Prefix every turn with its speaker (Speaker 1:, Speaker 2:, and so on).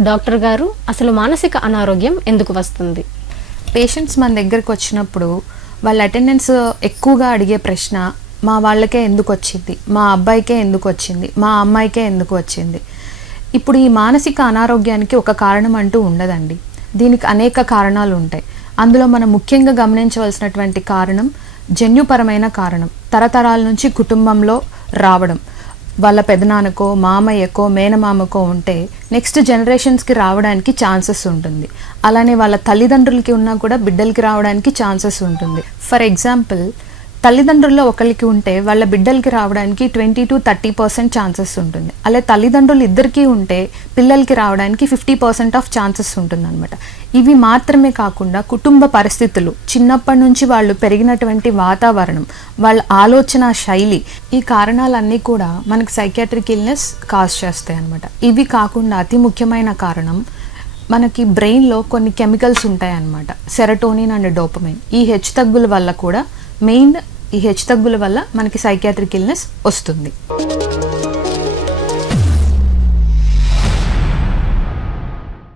Speaker 1: Doctor గారు అసలు మానసిక అనారోగ్యం ఎందుకు వస్తుంది?
Speaker 2: పేషెంట్స్ మన దగ్గరకు వచ్చినప్పుడు వాళ్ళ అటెండెన్స్ ఎక్కువగా అడిగే ప్రశ్న మా వాళ్ళకే ఎందుకు వచ్చింది? మా అబ్బాయికే ఎందుకు వచ్చింది? మా అమ్మాయికే ఎందుకు వచ్చింది? ఇప్పుడు ఈ మానసిక అనారోగ్యానికి ఒక కారణం అంటూ ఉండదండి. దీనికి అనేక కారణాలు ఉంటాయి. అందులో మనం ముఖ్యంగా గమనించవలసినటువంటి కారణం జన్యుపరమైన కారణం. తరతరాల నుంచి కుటుంబంలో రావడం. వాళ్ళ పెదనాన్నకో మామయ్యకో మేనమామకో ఉంటే నెక్స్ట్ జనరేషన్స్కి రావడానికి ఛాన్సెస్ ఉంటుంది. అలానే వాళ్ళ తల్లిదండ్రులకి ఉన్నా కూడా బిడ్డలకి రావడానికి ఛాన్సెస్ ఉంటుంది. ఫర్ ఎగ్జాంపుల్ తల్లిదండ్రుల్లో ఒకరికి ఉంటే వాళ్ళ బిడ్డలకి రావడానికి twenty two thirty percent chances ఉంటుంది. అలా తల్లిదండ్రులు ఇద్దరికీ ఉంటే పిల్లలకి రావడానికి ఫిఫ్టీ పర్సెంట్ ఆఫ్ ఛాన్సెస్ ఉంటుందన్నమాట. ఇవి మాత్రమే కాకుండా కుటుంబ పరిస్థితులు చిన్నప్పటి నుంచి వాళ్ళు పెరిగినటువంటి వాతావరణం వాళ్ళ ఆలోచన శైలి ఈ కారణాలన్నీ కూడా మనకు సైకాట్రిక్ ఇల్నెస్ కాజ్ చేస్తాయి అన్నమాట ఇవి కాకుండా అతి ముఖ్యమైన కారణం మనకి బ్రెయిన్లో కొన్ని కెమికల్స్ ఉంటాయన్నమాట. సెరటోనిన్ అండ్ డోపమైన్ ఈ హెచ్చు తగ్గుల వల్ల కూడా మెయిన్ ఈ హెచ్చు తగ్గుల వల్ల మనకి సైకాట్రిక్ ఇల్నెస్ వస్తుంది.